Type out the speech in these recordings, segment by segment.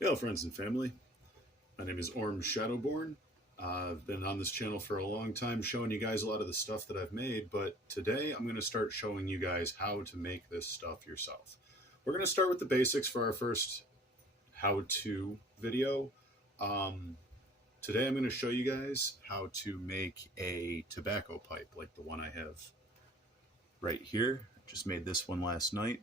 Hello, friends and family. My name is Orm Shadowborn. I've been on this channel for a long time showing you guys a lot of the stuff that I've made, but today I'm going to start showing you guys how to make this stuff yourself. We're going to start with the basics for our first how-to video. Today I'm going to show you guys how to make a tobacco pipe like the one I have right here. Just made this one last night.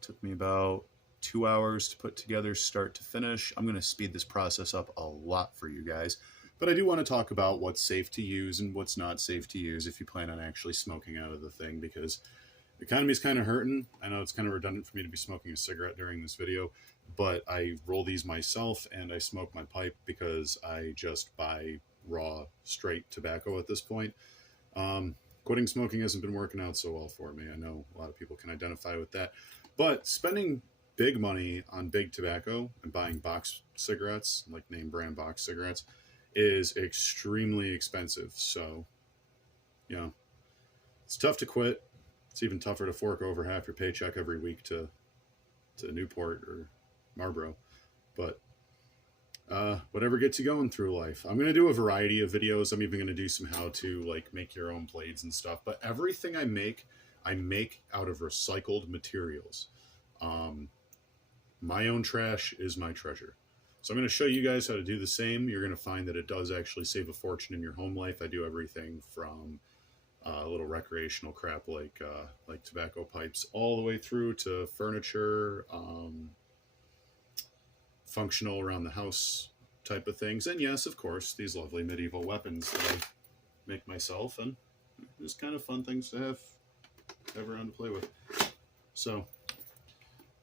Took me about 2 hours to put together start to finish. I'm going to speed this process up a lot for you guys, but I do want to talk about what's safe to use and what's not safe to use if you plan on actually smoking out of the thing, because the economy's kind of hurting. I know it's kind of redundant for me to be smoking a cigarette during this video, but I roll these myself and I smoke my pipe because I just buy raw, straight tobacco at this point. Quitting smoking hasn't been working out so well for me. I know a lot of people can identify with that, but spending big money on big tobacco and buying box cigarettes, like name brand box cigarettes, is extremely expensive. So, you know, it's tough to quit. It's even tougher to fork over half your paycheck every week to Newport or Marlboro. But whatever gets you going through life. I'm going to do a variety of videos. I'm even going to do some how to like make your own blades and stuff. But everything I make out of recycled materials. My own trash is my treasure. So I'm going to show you guys how to do the same. You're going to find that it does actually save a fortune in your home life. I do everything from little recreational crap like tobacco pipes all the way through to furniture, functional around the house type of things. And yes, of course, these lovely medieval weapons that I make myself, and just kind of fun things to have around to play with. So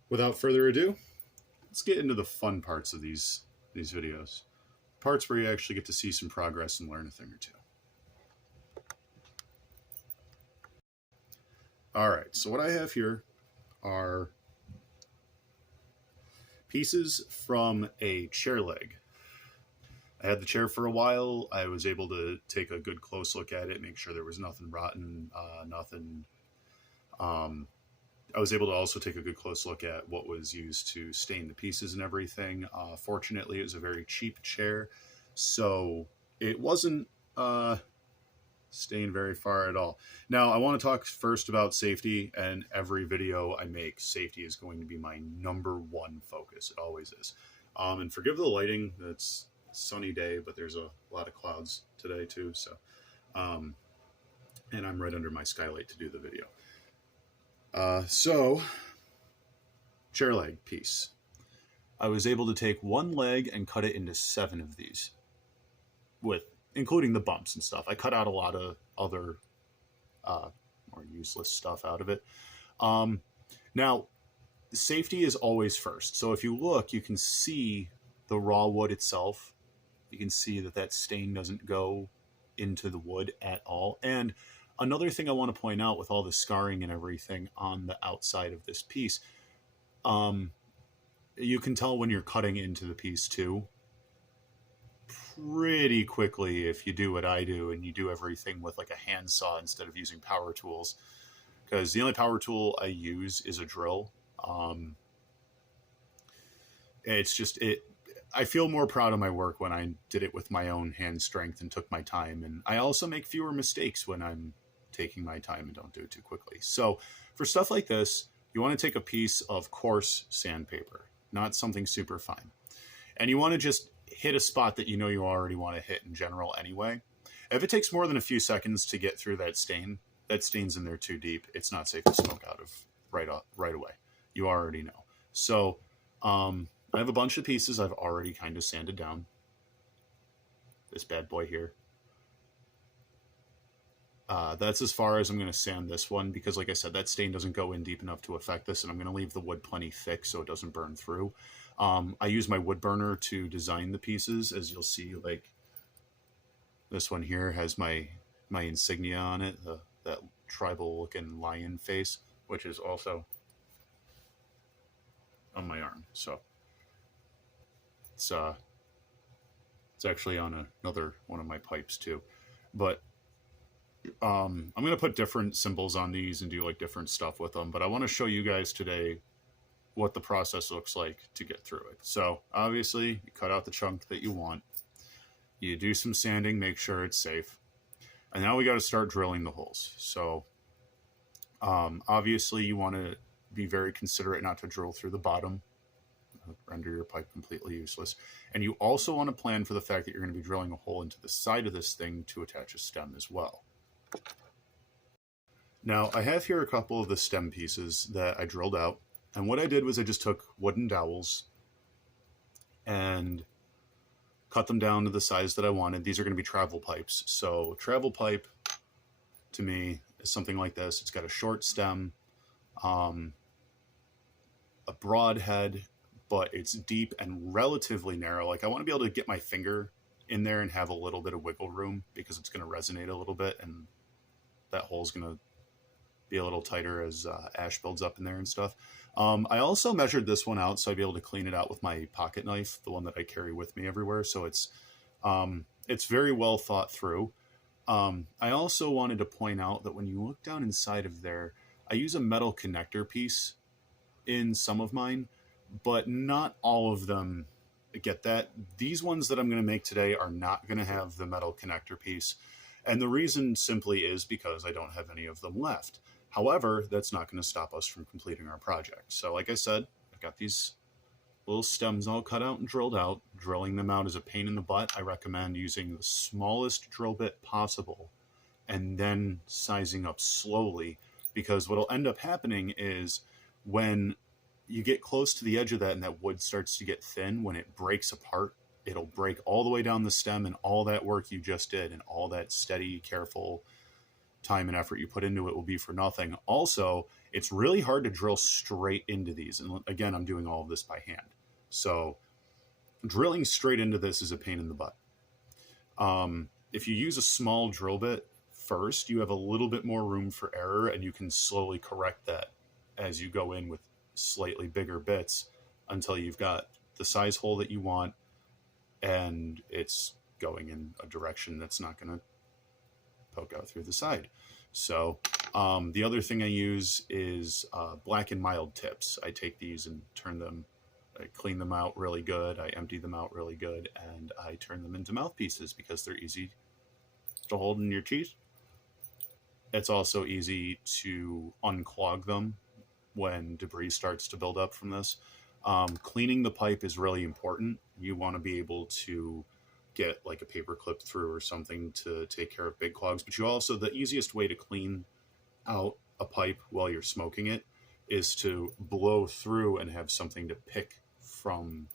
without further ado, let's get into the fun parts of these videos. Parts where you actually get to see some progress and learn a thing or two. All right, so what I have here are pieces from a chair leg. I had the chair for a while. I was able to take a good close look at it, make sure there was nothing rotten, nothing. I was able to also take a good close look at what was used to stain the pieces and everything. Fortunately, it was a very cheap chair, so it wasn't stained very far at all. Now, I want to talk first about safety, and every video I make, safety is going to be my #1 focus. It always is. And forgive the lighting. It's a sunny day, but there's a lot of clouds today too. So, and I'm right under my skylight to do the video. So, chair leg piece. I was able to take one leg and cut it into 7 of these, including the bumps and stuff. I cut out a lot of other more useless stuff out of it. Now, safety is always first. So if you look, you can see the raw wood itself. You can see that stain doesn't go into the wood at all. And another thing I want to point out with all the scarring and everything on the outside of this piece, you can tell when you're cutting into the piece too, pretty quickly if you do what I do and you do everything with like a handsaw instead of using power tools, because the only power tool I use is a drill. It's just I feel more proud of my work when I did it with my own hand strength and took my time, and I also make fewer mistakes when I'm taking my time and don't do it too quickly. So for stuff like this, you want to take a piece of coarse sandpaper, not something super fine, and you want to just hit a spot that you know you already want to hit in general anyway. If it takes more than a few seconds to get through that stain's in there too deep, it's not safe to smoke out of right away. You already know. So I have a bunch of pieces I've already kind of sanded down. This bad boy here. That's as far as I'm going to sand this one, because like I said, that stain doesn't go in deep enough to affect this, and I'm going to leave the wood plenty thick so it doesn't burn through. I use my wood burner to design the pieces, as you'll see. Like this one here has my insignia on it, that tribal looking lion face, which is also on my arm. So it's actually on another one of my pipes too. But I'm going to put different symbols on these and do like different stuff with them. But I want to show you guys today what the process looks like to get through it. So obviously you cut out the chunk that you want, you do some sanding, make sure it's safe, and now we got to start drilling the holes. So obviously you want to be very considerate not to drill through the bottom, render your pipe completely useless. And you also want to plan for the fact that you're going to be drilling a hole into the side of this thing to attach a stem as well. Now I have here a couple of the stem pieces that I drilled out, and what I did was I just took wooden dowels and cut them down to the size that I wanted. These are going to be travel pipes. So travel pipe to me is something like this. It's got a short stem, a broad head, but it's deep and relatively narrow. Like I want to be able to get my finger in there and have a little bit of wiggle room because it's going to resonate a little bit, and that hole is going to be a little tighter as ash builds up in there and stuff. I also measured this one out so I'd be able to clean it out with my pocket knife, the one that I carry with me everywhere. So it's very well thought through. I also wanted to point out that when you look down inside of there, I use a metal connector piece in some of mine, but not all of them get that. These ones that I'm going to make today are not going to have the metal connector piece. And the reason simply is because I don't have any of them left. However, that's not going to stop us from completing our project. So like I said, I've got these little stems all cut out and drilled out. Drilling them out is a pain in the butt. I recommend using the smallest drill bit possible and then sizing up slowly, because what'll end up happening is when you get close to the edge of that and that wood starts to get thin, when it breaks apart, it'll break all the way down the stem, and all that work you just did and all that steady, careful time and effort you put into it will be for nothing. Also, it's really hard to drill straight into these. And again, I'm doing all of this by hand. So drilling straight into this is a pain in the butt. If you use a small drill bit first, you have a little bit more room for error, and you can slowly correct that as you go in with slightly bigger bits until you've got the size hole that you want and it's going in a direction that's not going to poke out through the side. So the other thing I use is Black and Mild tips. I take these and turn them, I clean them out really good, I empty them out really good, and I turn them into mouthpieces because they're easy to hold in your teeth. It's also easy to unclog them when debris starts to build up from this. Cleaning the pipe is really important. You want to be able to get like a paper clip through or something to take care of big clogs. But you also, the easiest way to clean out a pipe while you're smoking it is to blow through and have something to pick from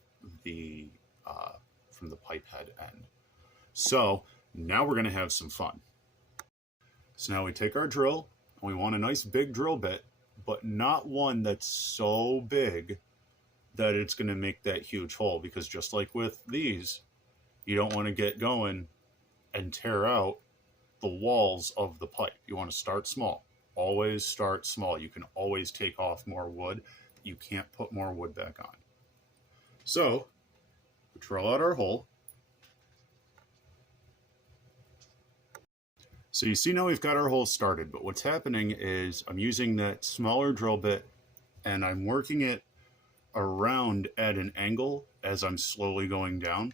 the pipe head end. So now we're going to have some fun. So now we take our drill, and we want a nice big drill bit, but not one that's so big that it's going to make that huge hole, because just like with these, you don't want to get going and tear out the walls of the pipe. You want to start small. Always start small. You can always take off more wood. You can't put more wood back on. So we drill out our hole. So you see now we've got our hole started, but what's happening is I'm using that smaller drill bit and I'm working it around at an angle as I'm slowly going down.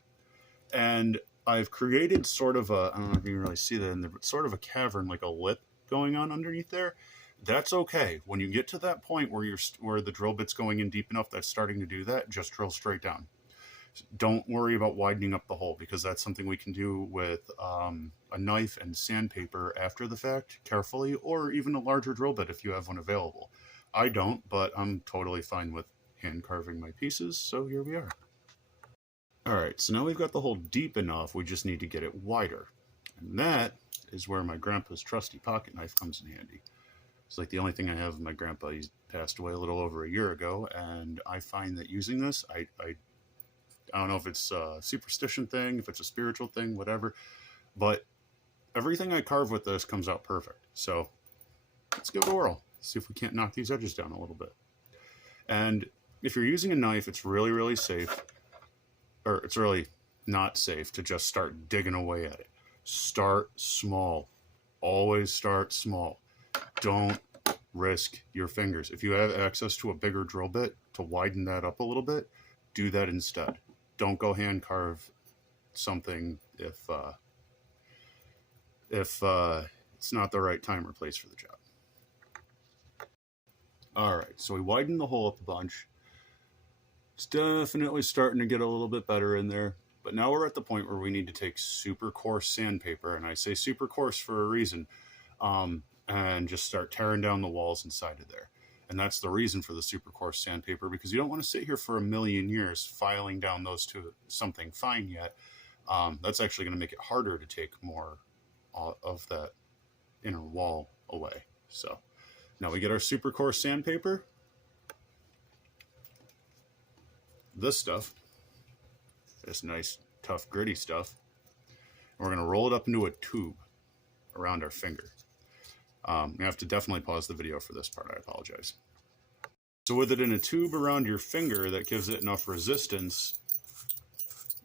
And I've created sort of a, I don't know if you can really see that in there, but sort of a cavern, like a lip going on underneath there. That's okay. When you get to that point where the drill bit's going in deep enough that's starting to do that, just drill straight down. Don't worry about widening up the hole, because that's something we can do with a knife and sandpaper after the fact, carefully, or even a larger drill bit if you have one available. I don't, but I'm totally fine with hand carving my pieces, so here we are. Alright, so now we've got the hole deep enough, we just need to get it wider. And that is where my grandpa's trusty pocket knife comes in handy. It's like the only thing I have of my grandpa. He's passed away a little over a year ago, and I find that using this, I don't know if it's a superstition thing, if it's a spiritual thing, whatever, but everything I carve with this comes out perfect. So let's give it a whirl. See if we can't knock these edges down a little bit. And if you're using a knife, it's really, really safe, or it's really not safe to just start digging away at it. Start small. Always start small. Don't risk your fingers. If you have access to a bigger drill bit, to widen that up a little bit, do that instead. Don't go hand carve something if it's not the right time or place for the job. All right, so we widened the hole up a bunch. It's definitely starting to get a little bit better in there. But now we're at the point where we need to take super coarse sandpaper, and I say super coarse for a reason, and just start tearing down the walls inside of there. And that's the reason for the super coarse sandpaper, because you don't want to sit here for a million years filing down those to something fine yet. That's actually going to make it harder to take more of that inner wall away. So now we get our super coarse sandpaper. This stuff, this nice, tough, gritty stuff, and we're going to roll it up into a tube around our finger. You have to definitely pause the video for this part. I apologize. So with it in a tube around your finger, that gives it enough resistance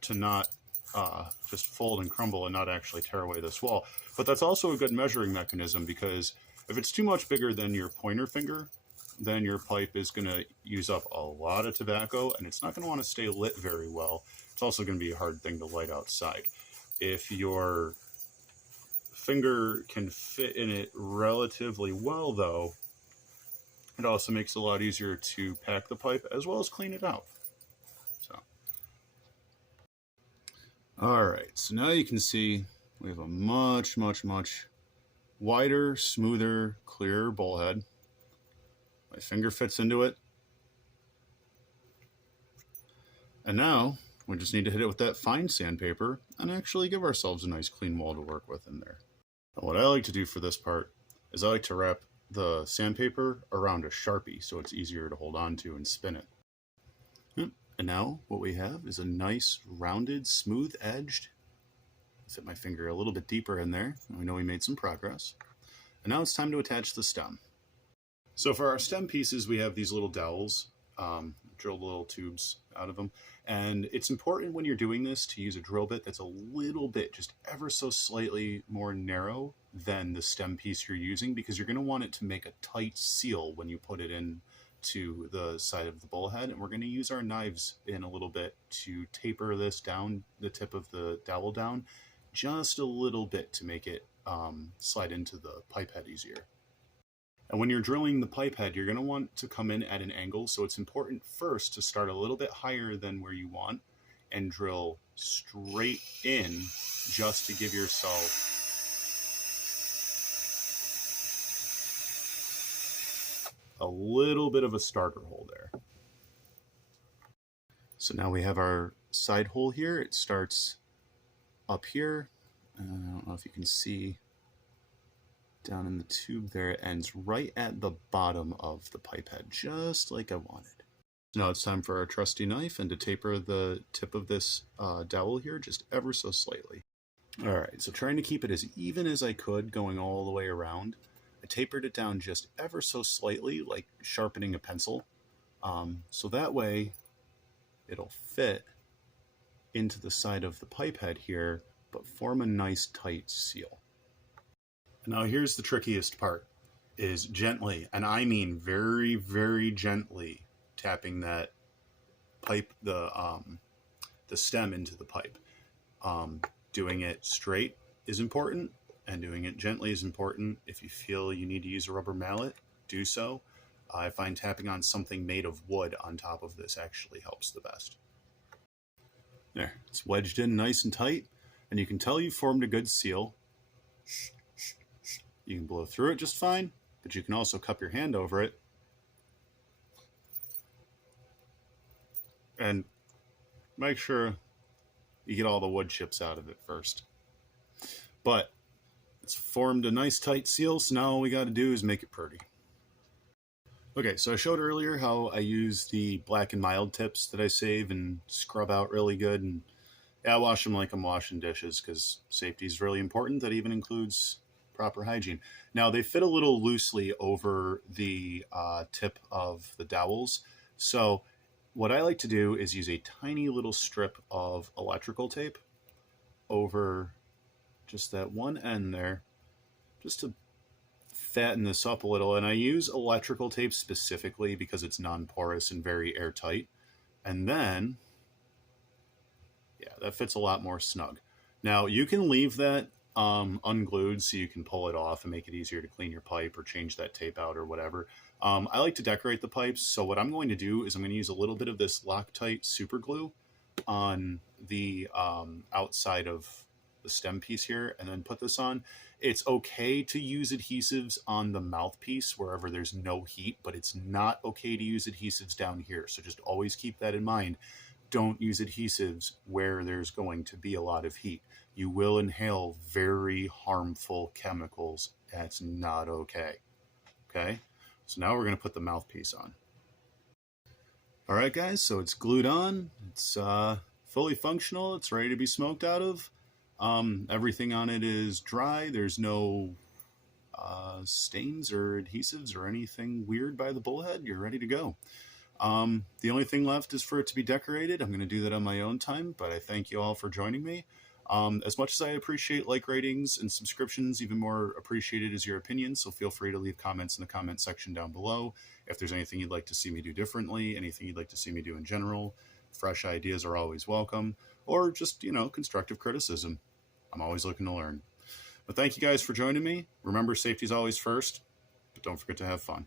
to not just fold and crumble and not actually tear away this wall. But that's also a good measuring mechanism, because if it's too much bigger than your pointer finger, then your pipe is going to use up a lot of tobacco, and it's not going to want to stay lit very well. It's also going to be a hard thing to light outside. If your finger can fit in it relatively well, though, it also makes it a lot easier to pack the pipe as well as clean it out. So, all right, so now you can see we have a much, much, much wider, smoother, clearer bowl head. My finger fits into it. And now we just need to hit it with that fine sandpaper and actually give ourselves a nice clean wall to work with in there. And what I like to do for this part is I like to wrap the sandpaper around a Sharpie so it's easier to hold on to and spin it. And now what we have is a nice rounded, smooth edged. Fit my finger a little bit deeper in there. I know we made some progress. And now it's time to attach the stem. So for our stem pieces, we have these little dowels, drilled little tubes out of them. And it's important when you're doing this to use a drill bit that's a little bit, just ever so slightly more narrow than the stem piece you're using, because you're going to want it to make a tight seal when you put it in to the side of the bowl head. And we're going to use our knives in a little bit to taper this down, the tip of the dowel down, just a little bit to make it slide into the pipe head easier. And when you're drilling the pipe head, you're going to want to come in at an angle. So it's important first to start a little bit higher than where you want and drill straight in, just to give yourself a little bit of a starter hole there. So now we have our side hole here. It starts up here. I don't know if you can see down in the tube there. It ends right at the bottom of the pipe head, just like I wanted. So now it's time for our trusty knife and to taper the tip of this dowel here just ever so slightly. All right, so trying to keep it as even as I could going all the way around, I tapered it down just ever so slightly, like sharpening a pencil. So that way it'll fit into the side of the pipe head here, but form a nice tight seal. Now here's the trickiest part, is gently, and I mean very, very gently, tapping that pipe, the stem into the pipe. Doing it straight is important, and doing it gently is important. If you feel you need to use a rubber mallet, do so. I find tapping on something made of wood on top of this actually helps the best. There, it's wedged in nice and tight, and you can tell you formed a good seal. You can blow through it just fine, but you can also cup your hand over it and make sure you get all the wood chips out of it first. But it's formed a nice tight seal, so now all we got to do is make it pretty. Okay, so I showed earlier how I use the Black and Mild tips that I save and scrub out really good, and I wash them like I'm washing dishes, because safety is really important. That even includes proper hygiene. Now they fit a little loosely over the tip of the dowels. So what I like to do is use a tiny little strip of electrical tape over just that one end there, just to fatten this up a little, and I use electrical tape specifically because it's non-porous and very airtight. And then, yeah, that fits a lot more snug. Now, you can leave that unglued so you can pull it off and make it easier to clean your pipe or change that tape out or whatever. I like to decorate the pipes, so what I'm going to do is I'm going to use a little bit of this Loctite super glue on the outside of the stem piece here, and then put this on. It's okay to use adhesives on the mouthpiece wherever there's no heat, but it's not okay to use adhesives down here. So just always keep that in mind. Don't use adhesives where there's going to be a lot of heat. You will inhale very harmful chemicals. That's not okay. Okay, so now we're going to put the mouthpiece on. All right, guys, so it's glued on. It's fully functional. It's ready to be smoked out of. Everything on it is dry. There's no stains or adhesives or anything weird by the bullhead. You're ready to go. The only thing left is for it to be decorated. I'm going to do that on my own time, but I thank you all for joining me. As much as I appreciate like ratings and subscriptions, even more appreciated is your opinion, so feel free to leave comments in the comment section down below. If there's anything you'd like to see me do differently, anything you'd like to see me do in general, fresh ideas are always welcome, or just, constructive criticism. I'm always looking to learn. But thank you guys for joining me. Remember, safety is always first, but don't forget to have fun.